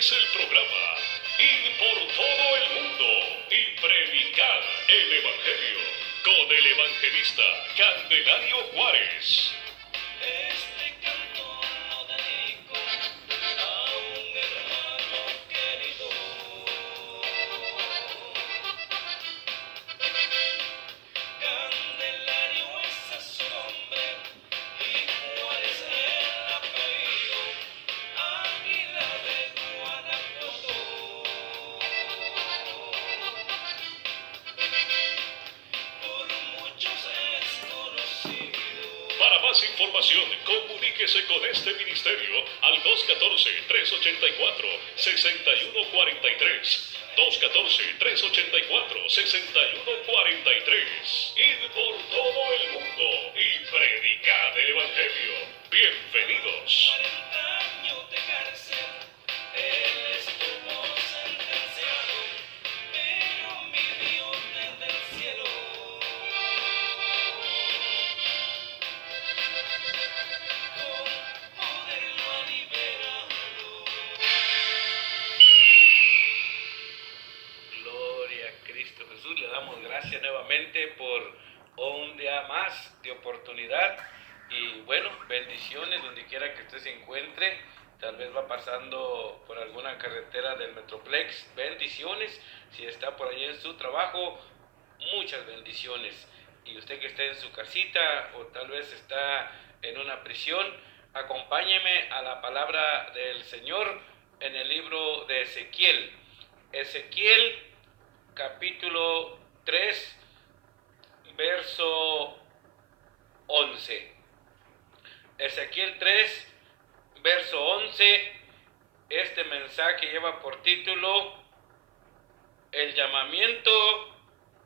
Es el programa Ir por todo el mundo y predicar el Evangelio con el evangelista Candelario Juárez. Este canto lo dedico a un hermano querido. Candelario ese es su nombre y Juárez el apellido. Águila de Guanajuato. Por muchos es conocido. Para más información, comuníquese con este ministerio al 214-384-6143. 214-384-6143. Id por todo el mundo y predicad el Evangelio. Bienvenidos. 40 años de cárcel, él estuvo sentenciado, pero mi Dios desde el cielo con poder lo ha liberado. Gloria a Cristo Jesús. Le damos gracias nuevamente por un día más de oportunidad y bueno, bendiciones donde quiera que usted se encuentre. Tal vez va pasando por alguna carretera del Metroplex, bendiciones. Si está por allí en su trabajo, muchas bendiciones. Y usted que está en su casita o tal vez está en una prisión, acompáñeme a la palabra del Señor en el libro de Ezequiel. Ezequiel capítulo 3, verso 11. Ezequiel 3, verso 11. Este mensaje lleva por título: el llamamiento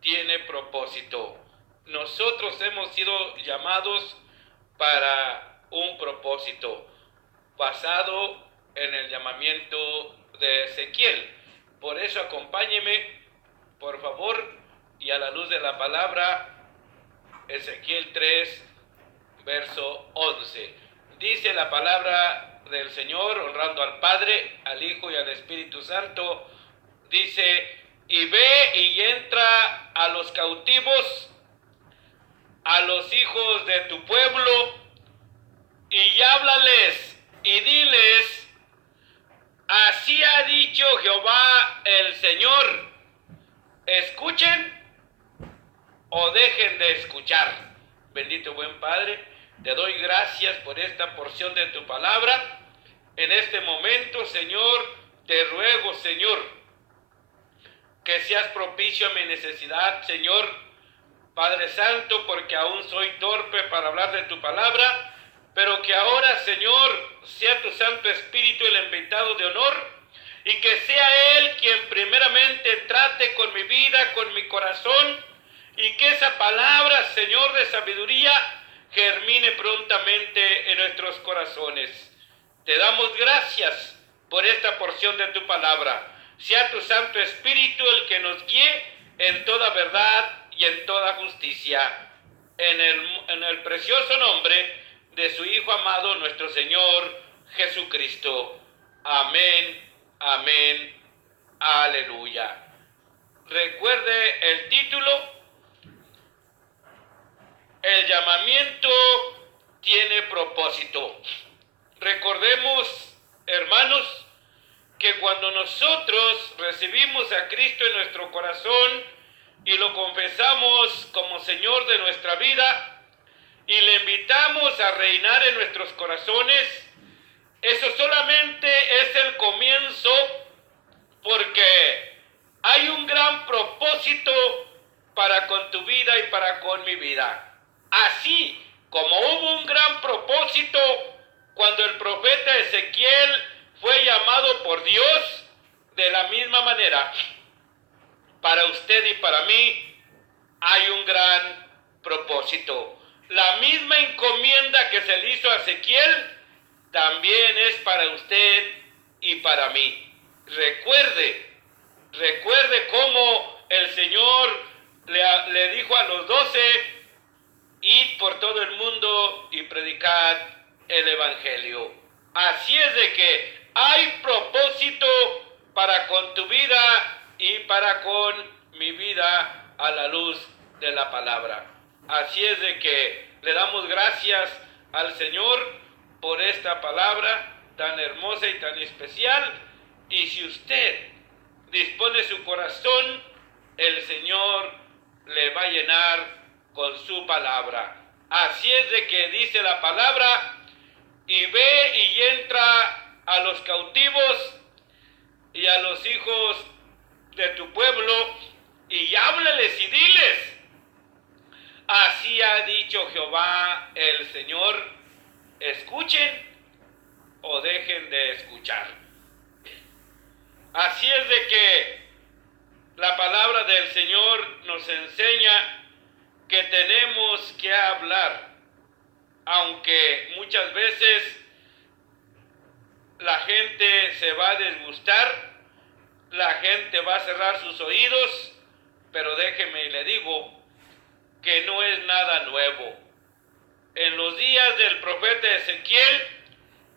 tiene propósito. Nosotros hemos sido llamados para un propósito basado en el llamamiento de Ezequiel. Por eso acompáñeme, por favor, y a la luz de la palabra, Ezequiel 3, verso 11. Dice la palabra del Señor, honrando al Padre, al Hijo y al Espíritu Santo, dice: y ve y entra a los cautivos, a los hijos de tu pueblo, y háblales y diles: así ha dicho Jehová el Señor, escuchen o dejen de escuchar. Bendito buen Padre, te doy gracias por esta porción de tu palabra. En este momento, Señor, te ruego, Señor, que seas propicio a mi necesidad, Señor, Padre Santo, porque aún soy torpe para hablar de tu palabra, pero que ahora, Señor, sea tu Santo Espíritu el invitado de honor, y que sea Él quien primeramente trate con mi vida, con mi corazón, y que esa palabra, Señor, de sabiduría germine prontamente en nuestros corazones. Te damos gracias por esta porción de tu palabra. Sea tu Santo Espíritu el que nos guíe en toda verdad y en toda justicia. En el precioso nombre de su Hijo amado, nuestro Señor Jesucristo. Amén, amén, aleluya. Recuerde el título: el llamamiento tiene propósito. Recordemos, hermanos, que cuando nosotros recibimos a Cristo en nuestro corazón y lo confesamos como Señor de nuestra vida y le invitamos a reinar en nuestros corazones, eso solamente es el comienzo, porque hay un gran propósito para con tu vida y para con mi vida. Así como hubo un gran propósito cuando el profeta Ezequiel fue llamado por Dios, de la misma manera, para usted y para mí hay un gran propósito. La misma encomienda que se le hizo a Ezequiel también es para usted y para mí. Recuerde cómo el Señor le dijo a los 12: id por todo el mundo y predicad el Evangelio. Así es de que hay propósito para con mi vida a la luz de la palabra. Así es de que le damos gracias al Señor por esta palabra tan hermosa y tan especial. Y si usted dispone su corazón, el Señor le va a llenar con su palabra. Así es de que dice la palabra: y ve y entra a los cautivos y a los hijos de tu pueblo, y háblales y diles: así ha dicho Jehová el Señor, escuchen o dejen de escuchar. Así es de que la palabra del Señor nos enseña que tenemos que hablar, aunque muchas veces la gente se va a disgustar, la gente va a cerrar sus oídos, pero déjeme y le digo que no es nada nuevo. En los días del profeta Ezequiel,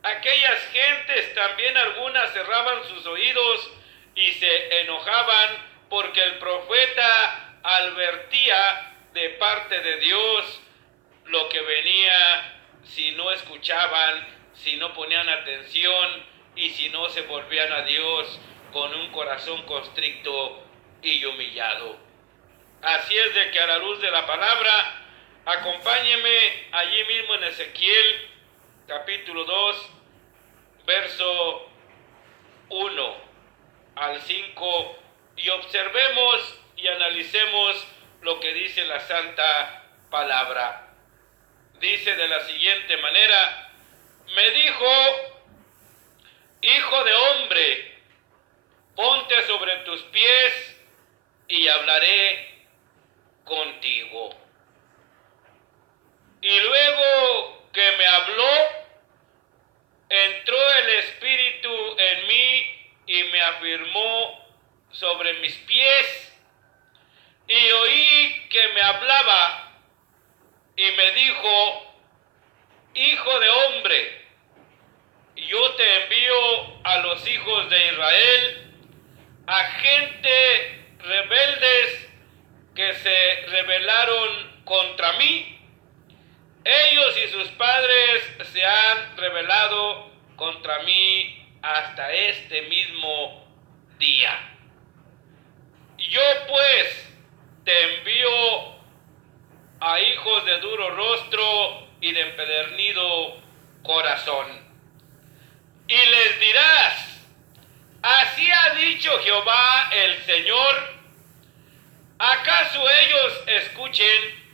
aquellas gentes también algunas cerraban sus oídos y se enojaban porque el profeta advertía de parte de Dios lo que venía si no escuchaban, si no ponían atención y si no se volvían a Dios con un corazón constricto y humillado. Así es de que a la luz de la palabra, acompáñeme allí mismo en Ezequiel capítulo 2, verso 1 al 5, y observemos y analicemos lo que dice la santa palabra. Dice de la siguiente manera: me dijo: hijo de hombre, ponte sobre tus pies y hablaré contigo. Y luego que me habló, entró el Espíritu en mí y me afirmó sobre mis pies, y oí que me hablaba y me dijo: hijo de hombre, yo te envío a los hijos de Israel, a gente rebeldes que se rebelaron contra mí. Ellos y sus padres se han rebelado contra mí hasta este mismo día. Yo pues te envío a hijos de duro rostro y de empedernido corazón. Y les dirás: así ha dicho Jehová el Señor. ¿Acaso ellos escuchen?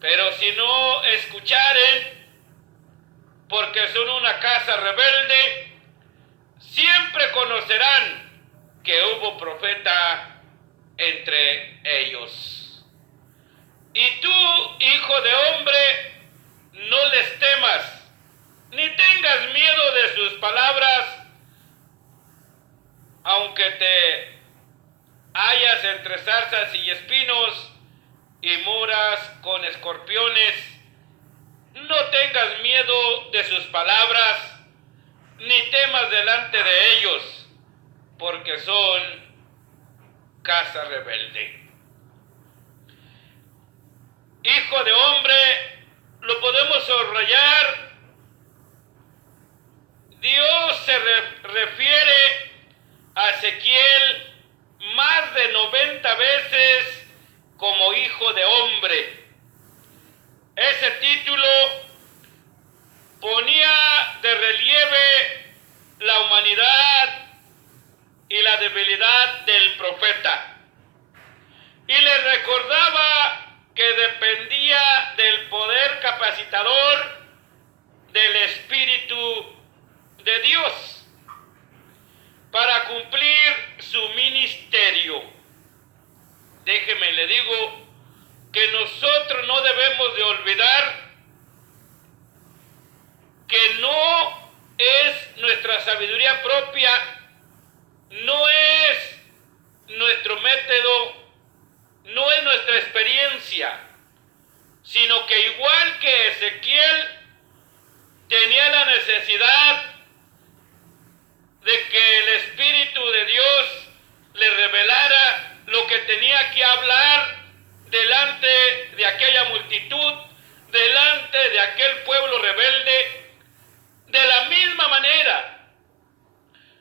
Pero si no escucharen, porque son una casa rebelde, siempre conocerán que hubo profeta entre ellos. Y tú, hijo de hombre, no les temas, ni tengas miedo de sus palabras, aunque te hallas entre zarzas y espinos y moras con escorpiones. No tengas miedo de sus palabras, ni temas delante de ellos, porque son casa rebelde. Hijo de hombre, lo podemos subrayar. Dios se refiere a Ezequiel más de 90 veces como hijo de hombre. Ese título ponía de relieve la humanidad y la debilidad del profeta, y le recordaba que dependía del poder capacitador del Espíritu de Dios para cumplir su ministerio. Déjeme le digo que nosotros no debemos de olvidar que no es nuestra sabiduría propia, no es nuestro método, no es nuestra experiencia, sino que igual que Ezequiel tenía la necesidad de que el Espíritu de Dios le revelara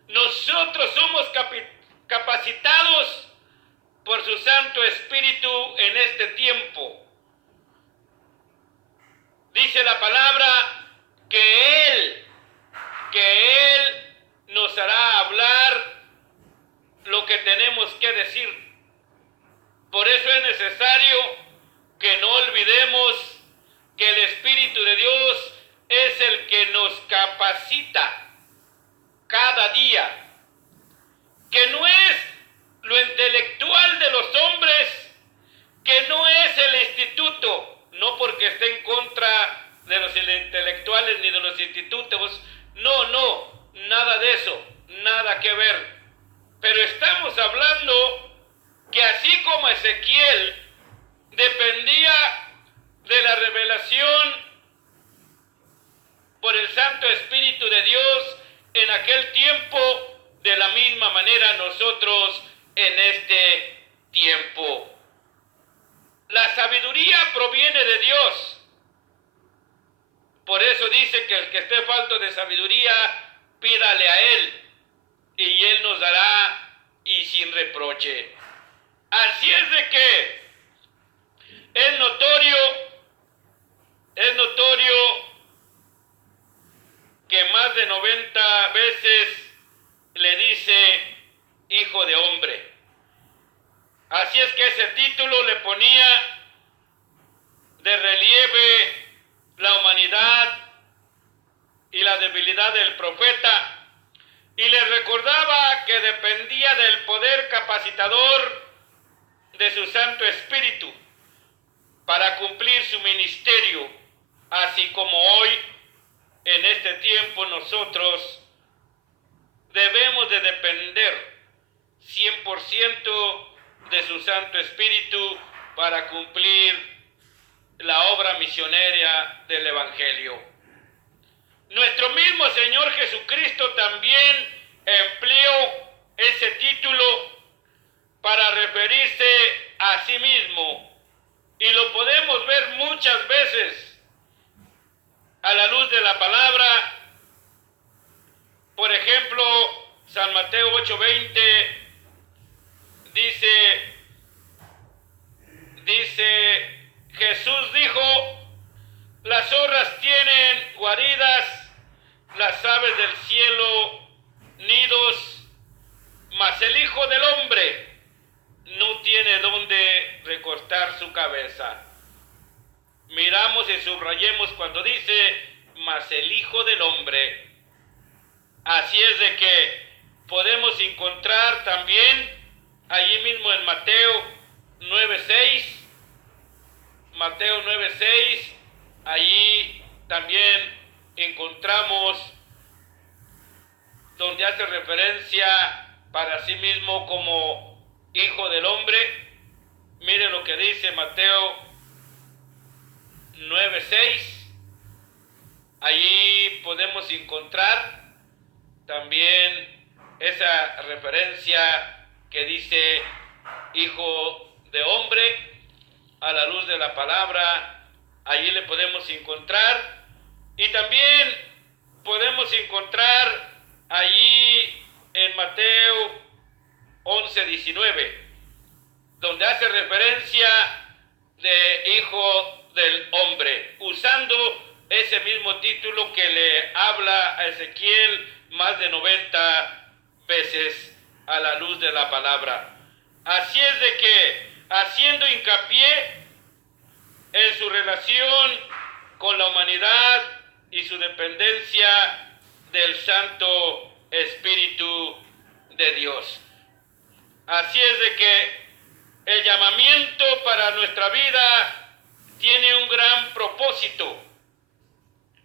nosotros somos capacitados por su Santo Espíritu en este tiempo. Dice la palabra que Él nos hará hablar lo que tenemos que decir. Por eso es necesario que no olvidemos que el Espíritu de Dios es el que nos capacita cada día, que no es lo intelectual de los hombres, que no es el instituto, no porque esté en contra de los intelectuales ni de los institutos, no, nada de eso, nada que ver. Pero estamos hablando que así como Ezequiel dependía de la revelación por el Santo Espíritu de Dios en aquel tiempo, de la misma manera nosotros en este tiempo. La sabiduría proviene de Dios. Por eso dice que el que esté falto de sabiduría, pídale a Él, y Él nos dará y sin reproche. Así es de que es notorio que más de 90 veces le dice hijo de hombre. Así es que ese título le ponía de relieve la humanidad y la debilidad del profeta, y le recordaba que dependía del poder capacitador de su Santo Espíritu para cumplir su ministerio, así como hoy, en este tiempo, nosotros debemos de depender 100% de su Santo Espíritu para cumplir la obra misionera del Evangelio. Nuestro mismo Señor Jesucristo también empleó ese título para referirse a sí mismo, y lo podemos ver muchas veces a la luz de la palabra. Por ejemplo, San Mateo 8:20 dice, Jesús dijo: las zorras tienen guaridas, las aves del cielo nidos, mas el Hijo del Hombre no tiene donde recostar su cabeza. Miramos y subrayemos cuando dice, mas el Hijo del Hombre. Así es de que podemos encontrar también allí mismo en Mateo 9:6, allí también encontramos donde hace referencia para sí mismo como Hijo del Hombre. Mire lo que dice Mateo 9:6. Allí podemos encontrar también esa referencia que dice Hijo de Hombre a la luz de la palabra. Allí le podemos encontrar, y también podemos encontrar allí en Mateo 11:19, donde hace referencia de Hijo del Hombre, usando ese mismo título que le habla a Ezequiel más de 90 veces a la luz de la palabra. Así es de que, haciendo hincapié en su relación con la humanidad y su dependencia del Santo Espíritu de Dios. Así es de que el llamamiento para nuestra vida tiene un gran propósito,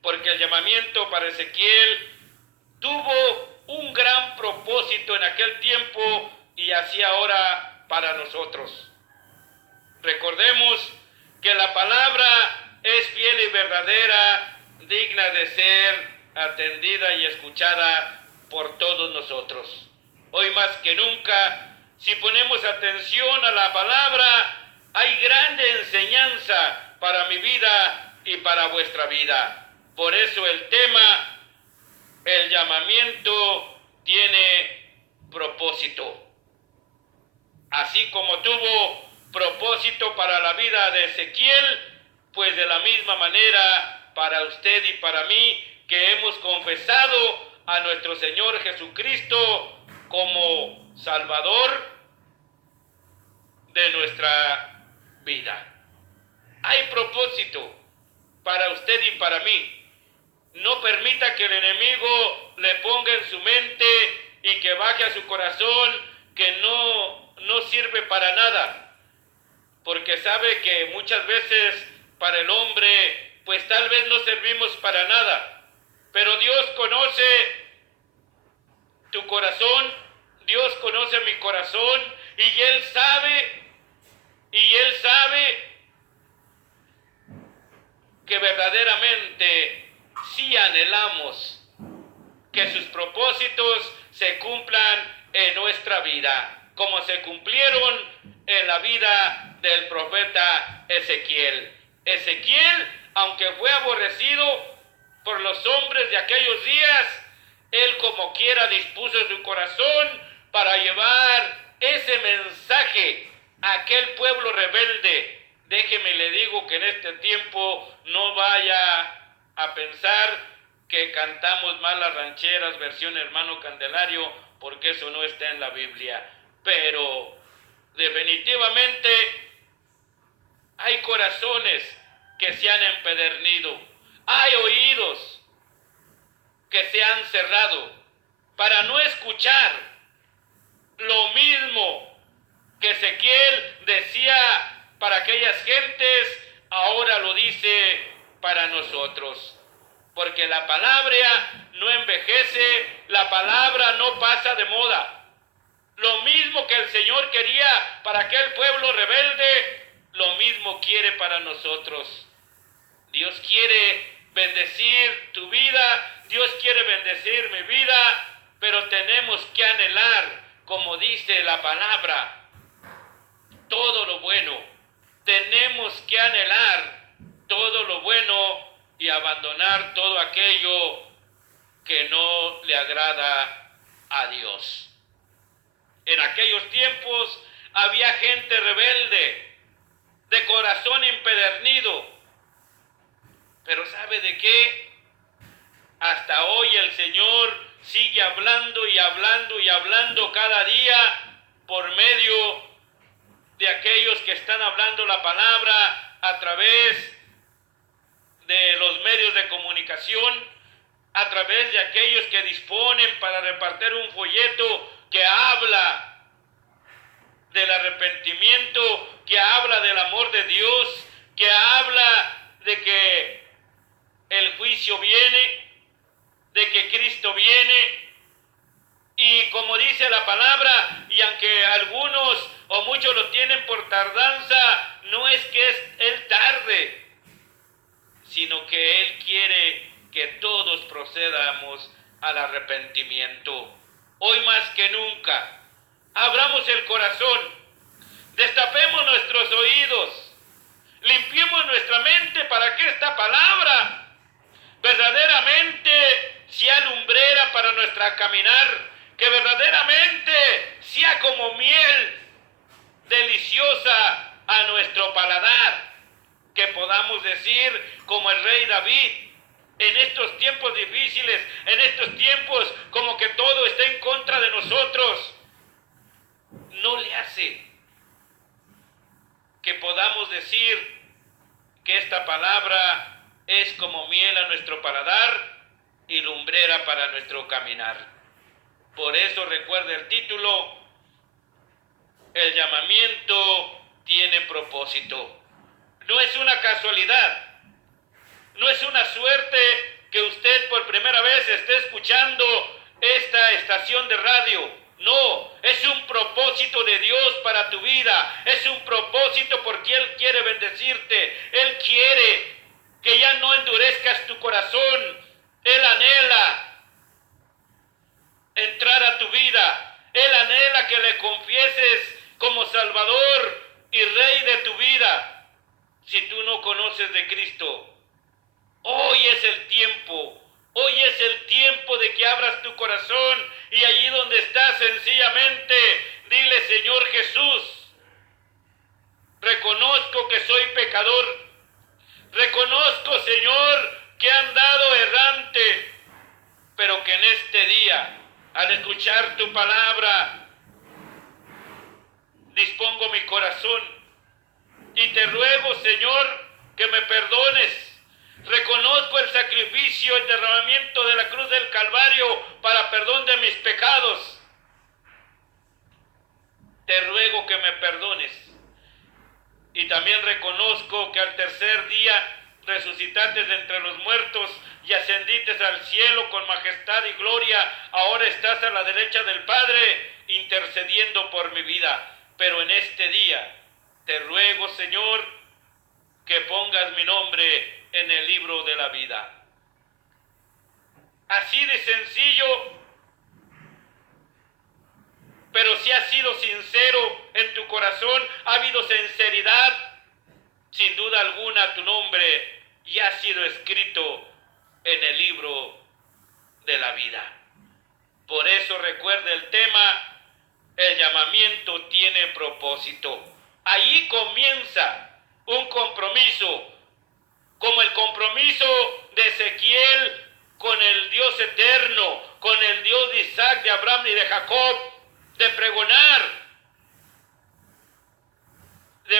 porque el llamamiento para Ezequiel tuvo un gran propósito en aquel tiempo y así ahora para nosotros. Recordemos que la palabra es fiel y verdadera, digna de ser atendida y escuchada por todos nosotros. Hoy más que nunca, si ponemos atención a la palabra, hay grande enseñanza para mi vida y para vuestra vida. Por eso el tema, el llamamiento, tiene propósito. Así como tuvo propósito para la vida de Ezequiel, pues de la misma manera para usted y para mí, que hemos confesado a nuestro Señor Jesucristo como Salvador de nuestra vida. Hay propósito para usted y para mí. No permita que el enemigo le ponga en su mente y que baje a su corazón que no sirve para nada. Porque sabe que muchas veces para el hombre, pues tal vez no servimos para nada. Pero Dios conoce tu corazón, Dios conoce mi corazón y Él sabe que verdaderamente sí anhelamos que sus propósitos se cumplan en nuestra vida, como se cumplieron en la vida del profeta Ezequiel. Ezequiel, aunque fue aborrecido por los hombres de aquellos días, él como quiera dispuso su corazón para llevar ese mensaje a aquel pueblo rebelde. Déjeme le digo que en este tiempo no vaya a pensar que cantamos mal las rancheras versión Hermano Candelario, porque eso no está en la Biblia. Pero definitivamente hay corazones que se han empedernido, hay oídos que se han cerrado para no escuchar lo mismo que Ezequiel decía para aquellas gentes, ahora lo dice para nosotros. Porque la palabra no envejece, la palabra no pasa de moda. Lo mismo que el Señor quería para aquel pueblo rebelde, lo mismo quiere para nosotros. Dios quiere bendecir tu vida, Dios quiere bendecir mi vida, pero tenemos que anhelar, como dice la palabra, todo lo bueno. Tenemos que anhelar todo lo bueno y abandonar todo aquello que no le agrada a Dios. En aquellos tiempos había gente rebelde, de corazón empedernido. Pero ¿sabe de qué? Hasta hoy el Señor sigue hablando y hablando y hablando cada día por medio de aquellos que están hablando la palabra a través de los medios de comunicación, a través de aquellos que disponen para repartir un folleto que habla del arrepentimiento, que habla del amor de Dios, que habla de que el juicio viene, de que Cristo viene. Y como dice la palabra, y aunque algunos o muchos lo tienen por tardanza, no es que Él tarde, sino que Él quiere que todos procedamos al arrepentimiento. Hoy más que nunca, abramos el corazón, destapemos nuestros oídos, limpiemos nuestra mente para que esta palabra verdaderamente sea lumbrera para nuestra caminar, que verdaderamente sea como miel deliciosa a nuestro paladar, que podamos decir como el rey David, en estos tiempos difíciles, en estos tiempos como que todo está en contra de nosotros, no le hace que podamos decir que esta palabra es como miel a nuestro paladar y lumbrera para nuestro caminar. Por eso recuerda el título, el llamamiento tiene propósito. No es una casualidad, no es una suerte que usted por primera vez esté escuchando esta estación de radio. No, es un propósito de Dios para tu vida, es un propósito porque Él quiere bendecirte, Él quiere que ya no endurezcas tu corazón, Él anhela entrar a tu vida, Él anhela que le confieses como Salvador y Rey de tu vida. Si tú no conoces de Cristo, hoy es el tiempo de que abras tu corazón Y allí donde estás, sencillamente, dile: Señor Jesús, reconozco que soy pecador. Reconozco, Señor, que he andado errante, pero que en este día, al escuchar tu palabra, dispongo mi corazón y te ruego, Señor, que me perdones. Reconozco el sacrificio, el derramamiento de la cruz del Calvario para perdón de mis pecados. Te ruego que me perdones. Y también reconozco que al tercer día resucitaste de entre los muertos y ascendiste al cielo con majestad y gloria. Ahora estás a la derecha del Padre, intercediendo por mi vida. Pero en este día te ruego, Señor, que pongas mi nombre en el libro de la vida. Así de sencillo, pero si has sido sincero en tu corazón, ha habido sinceridad, sin duda alguna tu nombre ya ha sido escrito en el libro de la vida. Por eso recuerda el tema: el llamamiento tiene propósito. Ahí comienza un compromiso, como el compromiso de Ezequiel con el Dios eterno, con el Dios de Isaac, de Abraham y de Jacob, de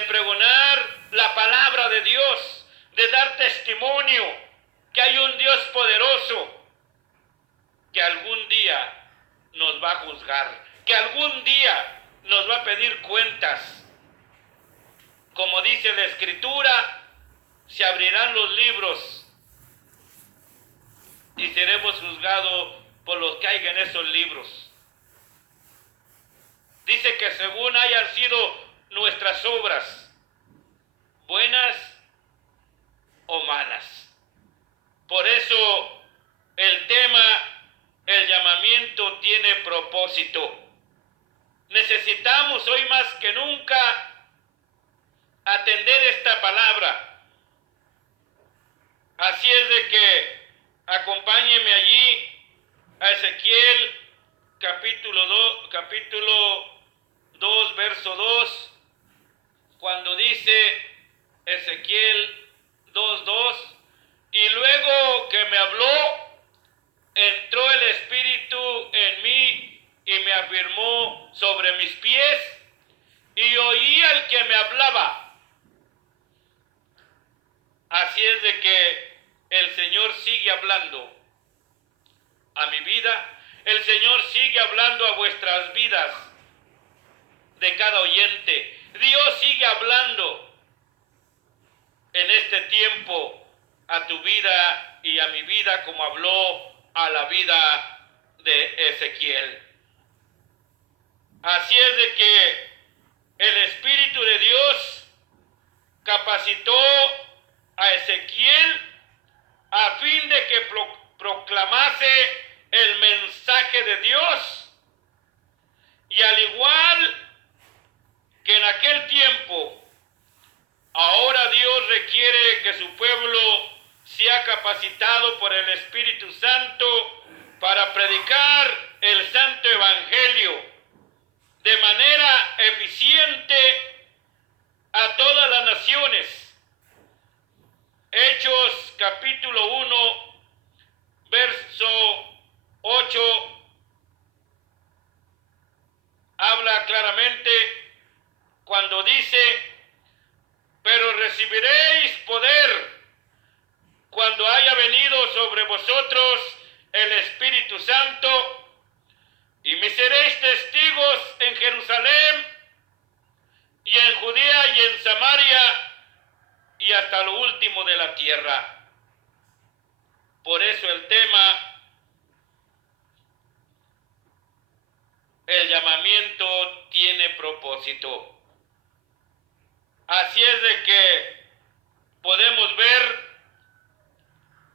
pregonar la palabra de Dios, de dar testimonio que hay un Dios poderoso que algún día nos va a juzgar, que algún día nos va a pedir cuentas. Como dice la Escritura, se abrirán los libros y seremos juzgados por los que hay en esos libros. Dice que según hayan sido nuestras obras, buenas o malas. Por eso el tema, el llamamiento tiene propósito. Necesitamos hoy más que nunca atender esta palabra. Así es de que acompáñeme allí a Ezequiel capítulo 2, verso 2, cuando dice Ezequiel 2:2: y luego que me habló, entró el Espíritu en mí y me afirmó sobre mis pies, y oí al que me hablaba. Así es de que el Señor sigue hablando a mi vida, el Señor sigue hablando a vuestras vidas, de cada oyente. Dios sigue hablando en este tiempo a tu vida y a mi vida, como habló a la vida de Ezequiel. Así es de que el Espíritu de Dios capacitó a Ezequiel a fin de que proclamase el mensaje de Dios. Y al igual que en aquel tiempo, ahora Dios requiere que su pueblo sea capacitado por el Espíritu Santo para predicar el Santo Evangelio de manera eficiente a todas las naciones. Hechos capítulo 1, verso 8, habla claramente cuando dice: pero recibiréis poder cuando haya venido sobre vosotros el Espíritu Santo, y me seréis testigos en Jerusalén y en Judea y en Samaria y hasta lo último de la tierra. Por eso el tema, el llamamiento tiene propósito. Así es de que podemos ver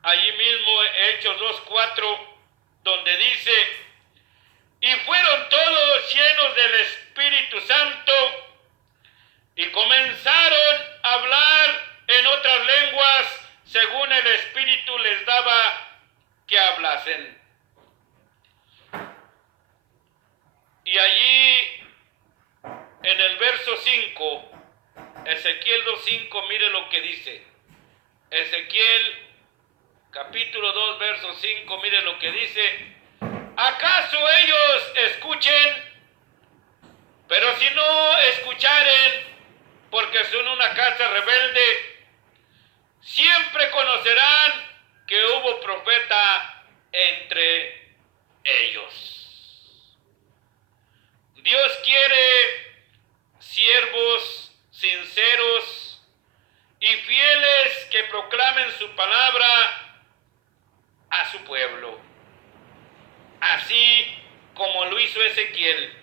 allí mismo Hechos 2:4, donde dice: y fueron todos llenos del Espíritu Santo y comenzaron a hablar en otras lenguas según el Espíritu les daba que hablasen. Ezequiel 2:5, mire lo que dice. Ezequiel capítulo 2, verso 5, mire lo que dice. ¿Acaso ellos escuchen? Pero si no escucharen, porque son una casa rebelde, siempre conocerán que hubo profeta entre ellos. Dios quiere siervos sinceros y fieles que proclamen su palabra a su pueblo, así como lo hizo Ezequiel,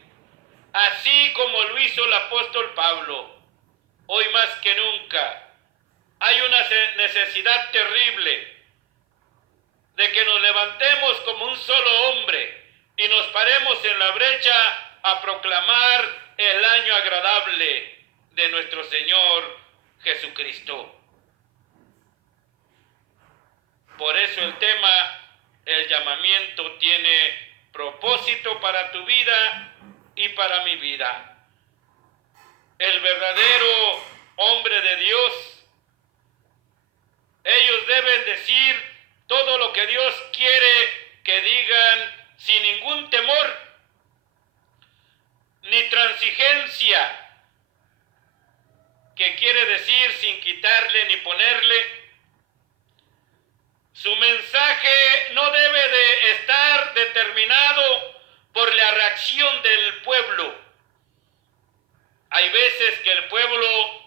así como lo hizo el apóstol Pablo. Hoy más que nunca hay una necesidad terrible de que nos levantemos como un solo hombre y nos paremos en la brecha a proclamar el año agradable de nuestro Señor Jesucristo. Por eso el tema, el llamamiento, tiene propósito para tu vida y para mi vida. El verdadero hombre de Dios, ellos deben decir todo lo que Dios quiere que digan sin ningún temor, ni transigencia, que quiere decir sin quitarle ni ponerle. Su mensaje no debe de estar determinado por la reacción del pueblo. Hay veces que el pueblo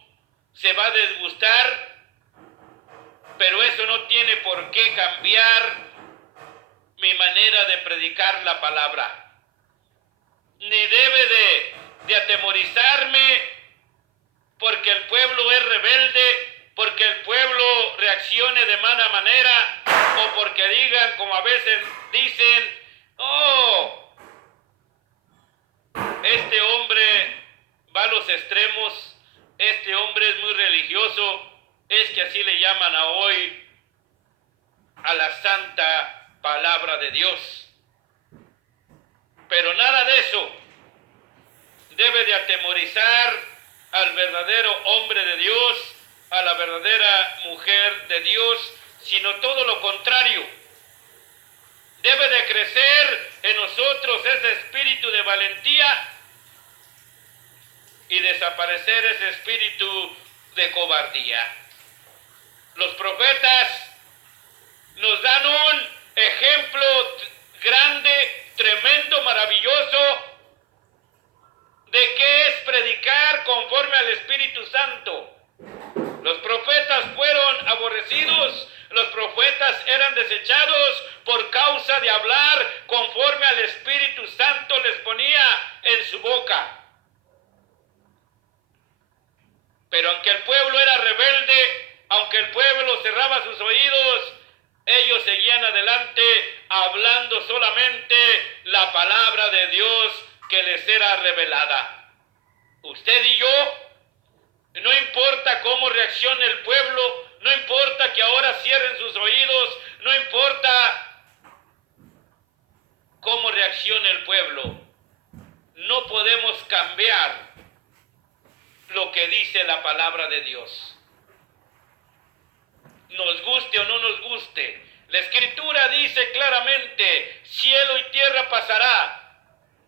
se va a disgustar, pero eso no tiene por qué cambiar mi manera de predicar la palabra. Ni debe de atemorizarme porque el pueblo es rebelde, porque el pueblo reaccione de mala manera, o porque digan, como a veces dicen, oh, este hombre va a los extremos, este hombre es muy religioso, es que así le llaman a hoy a la santa palabra de Dios. Pero nada de eso debe de atemorizar al verdadero hombre de Dios, a la verdadera mujer de Dios, sino todo lo contrario. Debe de crecer en nosotros ese espíritu de valentía y desaparecer ese espíritu de cobardía. Los profetas nos dan un ejemplo grande, tremendo, maravilloso de qué es predicar conforme al Espíritu Santo. Los profetas fueron aborrecidos, los profetas eran desechados por causa de hablar conforme al Espíritu Santo les ponía en su boca. Pero aunque el pueblo era rebelde, aunque el pueblo cerraba sus oídos, ellos seguían adelante hablando solamente la palabra de Dios que les era revelada. Usted y yo, no importa cómo reaccione el pueblo, no importa que ahora cierren sus oídos, no importa cómo reaccione el pueblo, no podemos cambiar lo que dice la palabra de Dios. Nos guste o no nos guste, la Escritura dice claramente, cielo y tierra pasará,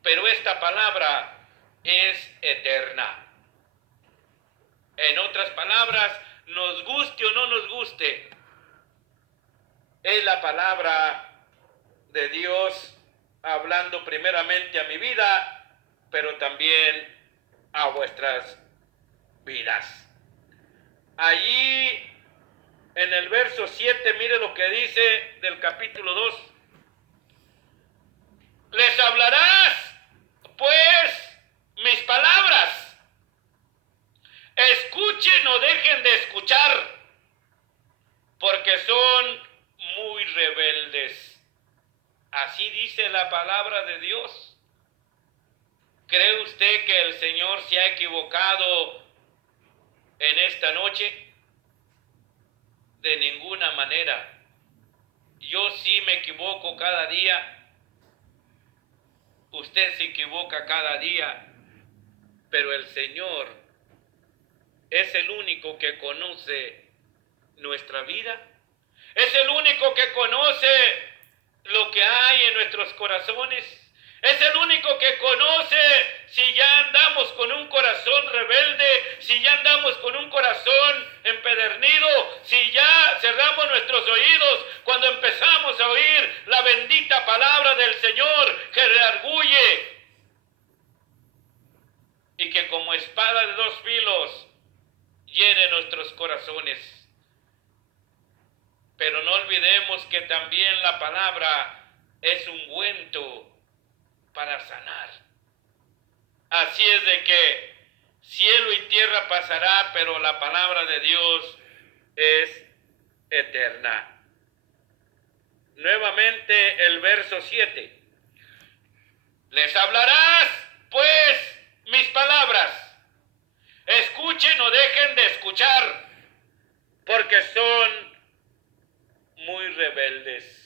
pero esta palabra es eterna. En otras palabras, nos guste o no nos guste, es la palabra de Dios hablando primeramente a mi vida, pero también a vuestras vidas. Allí en el verso 7, mire lo que dice del capítulo 2. Les hablarás, pues, mis palabras. Escuchen o dejen de escuchar, porque son muy rebeldes. Así dice la palabra de Dios. ¿Cree usted que el Señor se ha equivocado en esta noche? De ninguna manera. Yo sí me equivoco cada día. Usted se equivoca cada día. Pero el Señor es el único que conoce nuestra vida. Es el único que conoce lo que hay en nuestros corazones. Es el único que conoce si ya andamos con un corazón rebelde, si ya andamos con un corazón empedernido, si ya cerramos nuestros oídos cuando empezamos a oír la bendita palabra del Señor que redarguye y que como espada de dos filos hiere nuestros corazones. Pero no olvidemos que también la palabra es ungüento para sanar. Así es de que cielo y tierra pasará, pero la palabra de Dios es eterna. Nuevamente el verso 7. Les hablarás, pues, mis palabras. Escuchen o dejen de escuchar, porque son muy rebeldes.